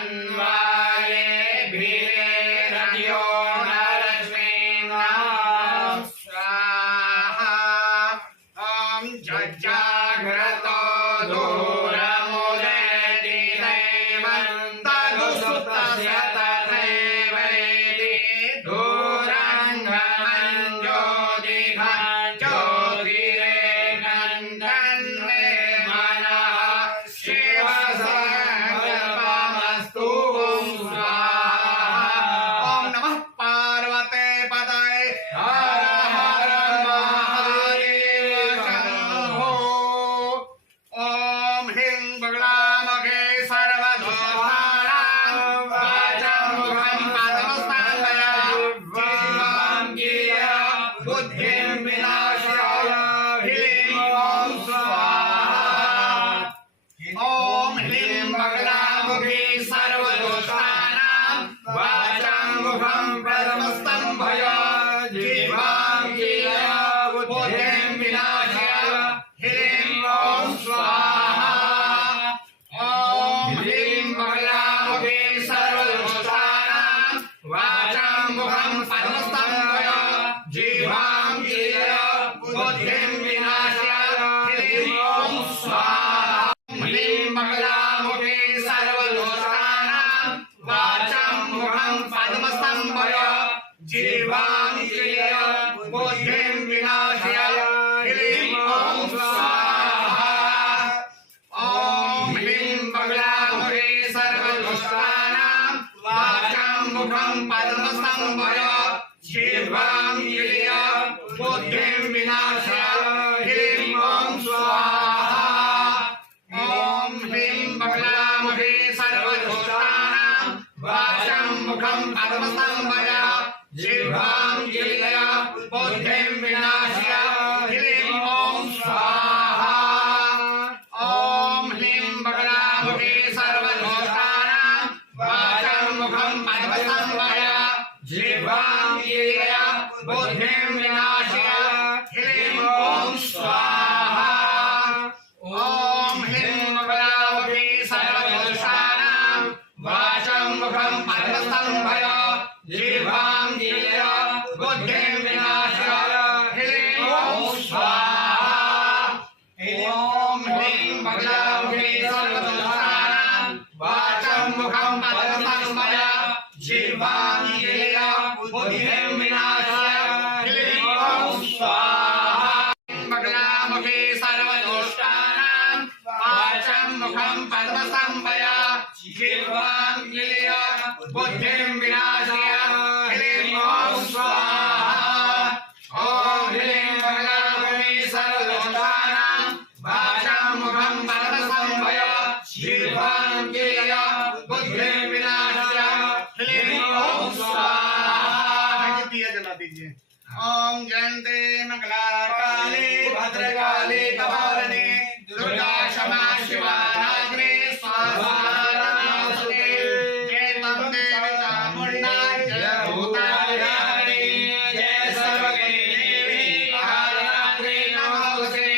अन्वाये भिरेरयो नरश्मीना स्वाहा ॐ जज्जाग्रतो दूरमुदेति दैवन्तदुसुतस्य तथैवैति दूरङ्गमञ्ज्योतिघा ज्योतिरेकन्दन्मे मनः शिवसङ्कल्पमस्तु स्वाहा ॐ नमः पार्वते पतये हर हर महादेव शम्भो ॐ ह्रीं बगलामुखे सर्वदोषाणां वाचं मुखं पद्मस्थानया जीवां गिरा बुद्धिं विनाशाय ह्रीं ॐ स्वाहा ॐ ह्रीं बगलामुखे सर्वदोषाणां वाचं मुखं पद्मस्तंभय जीवां गिरा बुद्धिं विनाशाय ह्रीं ॐ स्वाहा ॐ ह्रीं बगलामुखे सर्वदोषाणां वाचं मुखं पद्मस्तंभय जीवां गिरा बुद्धिं विनाशाय ह्रीं ॐ स्वाहा ह्रीं बगलामुखे सर्वदोषाणां वाचं मुखं पद्मस्तंभय जीवां गिरा बुद्धिं विनाशाय ह्रीं ॐ स्वाहा ॐ ह्रीं बगलामुखे सर्वदोषाणां वाचं मुखं पद्मस्तंभय जीवां गिरा बुद्धिं विनाशाय ह्रीं ॐ स्वाहा ॐ ह्रीं बगलामुखे सर्वदोषाणां वाचं मुखं पद्मस्तंभय जीवां गिरा बुद्धिं विनाशाय ह्रीं ॐ स्वाहा ॐ ह्रीं बगलामुखे सर्वदोषाणां वाचं मुखं पद्मस्तंभय जीवां गिरा बुद्धिं विनाशाय ह्रीं ॐ स्वाहा ॐ ह्रीं बगलामुखे सर्वदोषाणां वाचं मुखं पद्मस्तंभय जीवां गिरा बुद्धिं विनाशाय ह्रीं ॐ स्वाहा ॐ ह्रीं बगलामुखे सर्वदोषाणां वाचं मुखं पद्मस्तंभय जीवां गिरा बुद्धिं विनाशाय ह्रीं ॐ स्वाहा बगलामुखे सर्वदोषाणां वाचं मुखं पद्मस्तंभय जीवां गिरा बुद्धिं विनाशाय ह्रीं ॐ स्वाहा ॐ ह्रीं बगलामुखे सर्वदोषाणां वाचं मुखं पद्मस्तंभय जीवां गिरा बुद्धिं विनाशाय ह्रीं ॐ स्वाहा दिया जला दीजिए ॐ जयन्ते मंगलाकाले भद्रकाले कपालिनी दुर्गा क्षमा शिवा नागरे स्वाहा नमोस्तुते जय तन्देवी चामुण्डा जय भूतारिणी जय सर्वगे देवी कालरात्रि नमोस्तुते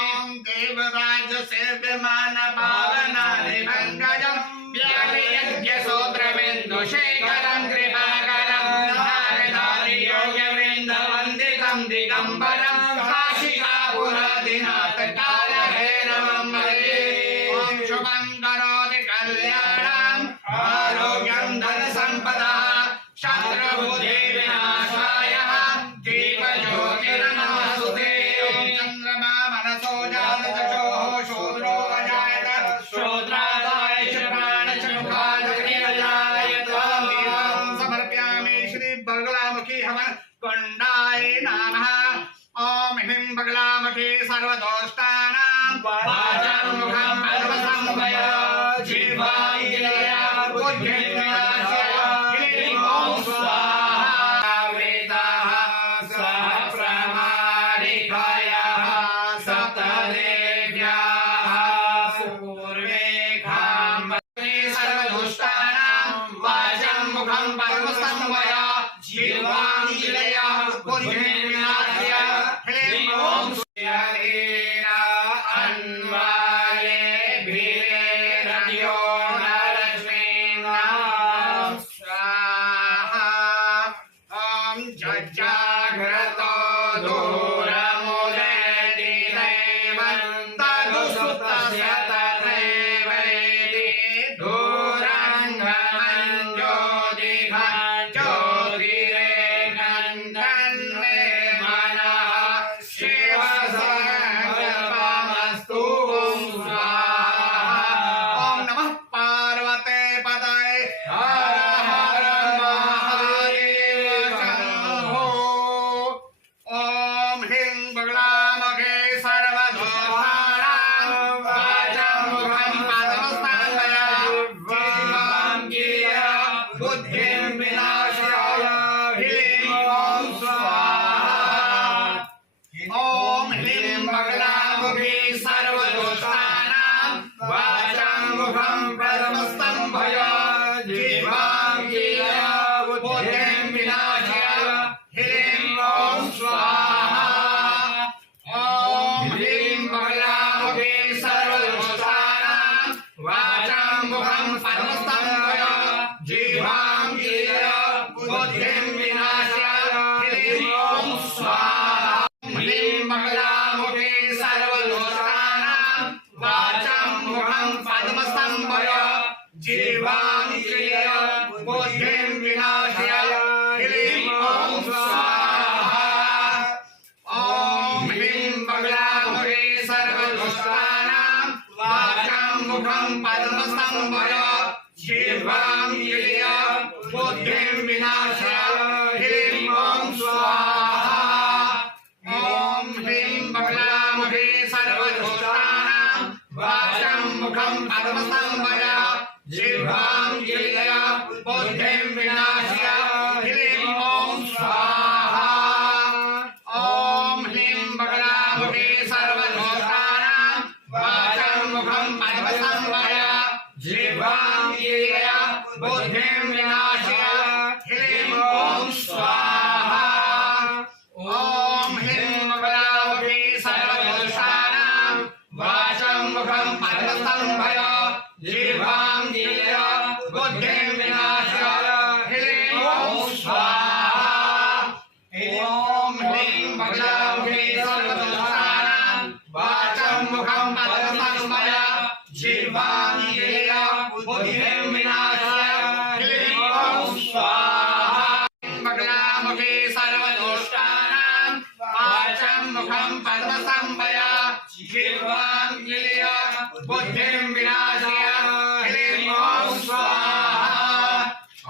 ॐ देवराज सेव्यमान पावना निभङ्गजं व्यापयज्ञ सूत्रबिन्दुशेखरं कृपाकरं नारदारि योगवृन्द वन्दितं दिगम्बरं काशिकापुरादिनाथ कालभैरवं भजे ॐ शुभं करोति कल्याणम् आरोग्यं धनसम्पदा शत्रुबुद्धिविनाशाय दीपज्योतिर्नमोस्तुते चन्द्रमा मनसो जातचक्षुः शूद्रो अजायत श्रोत्रादाय च प्राणचमुखादग्निरजायत दीपं समर्पयामि श्री बगलामुखी हवन कुण्डाय नमः ॐ ह्रीं बगलामुखे सर्वदोषाणां वाचं मुखं पद्मस्तंभय जीवां गिरा बुद्धिं विनाशाय ह्रीं ॐ स्वाहा वेदाः सह प्रमाणिकायाः सप्तदेव्याः पूर्वे खाम्बे सर्वदुष्टानां वाचं मुखं पद्मस्तंभय जीवां गिरा बुद्धिं विनाशाय ह्रीं ॐ अन्वाये भिरेरयो नरश्मीना घ्रतो दूरमुदेति दैवं तदुसुतस्य तत्रैवेति दूरङ्गमञ्ज्योतिघं ज्योतिरेकन्दन्मे मनः शिवसङ्कल्पमस्तु स्वाहा। ॐ नमः पार्वते पतये हर हर महादेव शम्भो। ॐ ह्रीं बगलामुखे सर्वदोषाणां वाचं मुखं पद्मस्थापया जीवां गिरा बुद्धिं विनाशाय ह्रीं ॐ स्वाहा। ॐ ह्रीं बगलामुखे सर्वदोषाणां वाचं मुखं पद्मस्तंभय जीवां गिरा बुद्धिं विनाशाय ह्रीं ॐ स्वाहा। ॐ ह्रीं बगलामुखे सर्वदोषाणां वाचं मुखं पद्मस्तंभय जीवां गिरा बुद्धिं विनाशाय ह्रीं ॐ स्वाहा। ह्रीं बगलामुखे सर्वदोषाणां वाचं मुखं पद्मस्तंभय जीवां गिरा बुद्धिं विनाशाय ह्रीं ॐ स्वाहा। ॐ ह्रीं बगलामुखे सर्वदोषाणां वाचं मुखं पद्मस्तंभय जीवां गिरा बुद्धिं विनाशाय ह्रीं ॐ स्वाहा। ॐ ह्रीं बगलामुखे सर्वदोषाणां वाचं मुखं पद्मस्तंभय जीवां गिरा बुद्धिं विनाशाय ह्रीं ॐ स्वाहा। ॐ ह्रीं बगलामुखे सर्वदोषाणां वाचं मुखं पद्मस्तंभय जीवां गिरा बुद्धिं विनाशाय ह्रीं ॐ स्वाहा। ॐ ह्रीं बगलामुखे सर्वदोषाणां वाचं मुखं पद्मस्तंभय जीवां गिरा बुद्धिं विनाशाय ह्रीं ॐ स्वाहा। ॐ ह्रीं बगलामुखे सर्वदोषाणां वाचं मुखं पद्मस्तंभय जीवां गिरा बुद्धिं विनाशाय ह्रीं ॐ स्वाहा। बगलामुखे सर्वदोषाणां वाचं मुखं पद्मस्तंभय जीवां गिरा बुद्धिं विनाशाय ह्रीं ॐ स्वाहा।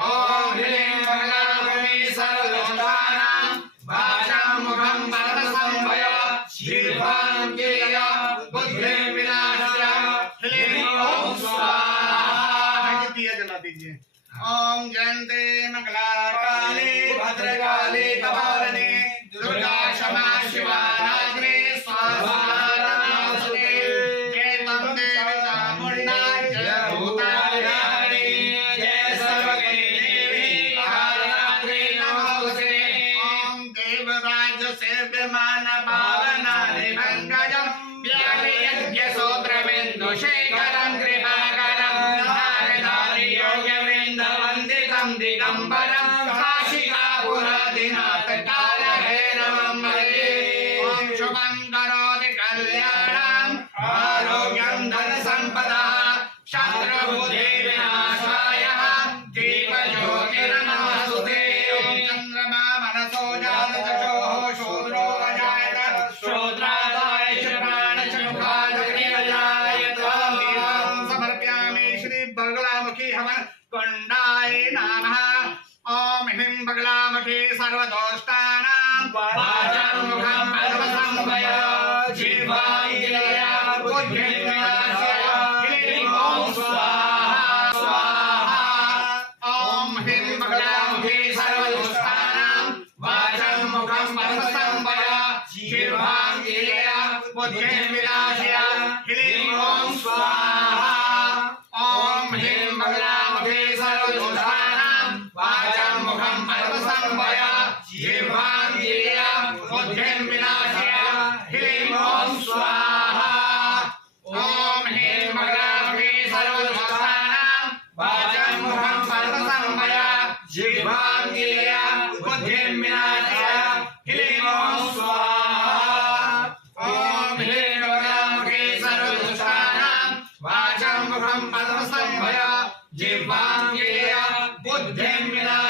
ॐ ह्रीं बगलामुखे सर्वदोषाणां वाचं मुखं पद्मस्तंभय जीवां गिरा बुद्धिं विनाशाय ह्रीं ॐ स्वाहा। जला दीजिए। ॐ जयन्ते मंगलाकाले भद्रकाले कपालिनी दुर्गा क्षमा शिवा धात्री स्वाहा नमोस्तुते। जय तन्ते चामुण्डा जय भूतारिणी जय सर्वगे देवी कालरात्रि नमोस्तुते। ॐ देवराज सेव्यमान पावना निभङ्गजं व्यापयज्ञ सूत्रबिन्दुशेखरं कृपाकरं नारदारि योगवेन्दवन्दितं दिगम्बरं काशिकापुरादिनाथ कालभैरवं भजे। ॐ शुभं करोति कल्याणम् आरोग्यं धनसम्पदः शत्रुबुद्धिविनाशाय दीपज्योतिर्नमोस्तुते। चन्द्रमा मनसो जातचक्षुः शूद्रो अजायत शूद्रादाय च प्राणचक्षुराजक्रियजायत। दीपं समर्पयामि श्री बगलामुखी हवन कुण्डाय नमः। ॐ ह्रीं बगलामुखे सर्वदोषाणां वाचं मुखं पद्मस्तंभय जीवां गिरा बुद्धिं विनाशाय ह्रीं ॐ स्वाहा स्वाहा। ॐ ह्रीं बगलामुखे सर्वदोषाणां वाचं मुखं पद्मस्तंभय जीवां गिरा बुद्धिं विनाशाय ह्रीं ॐ स्वाहा। ॐ ह्रीं बगलामुखे सर्वदोषाणां वाचं मुखं पद्मस्तंभय जीवां गिरा बुद्धिं विनाशाय ह्रीं ॐ स्वाहा। ॐ ह्रीं बगलामुखे सर्वदोषाणां वाचं मुखं पद्मस्तंभय जीवां गिरा बुद्धिं विनाशाय ह्रीं भय जिह्वां येय बुद्धिं विना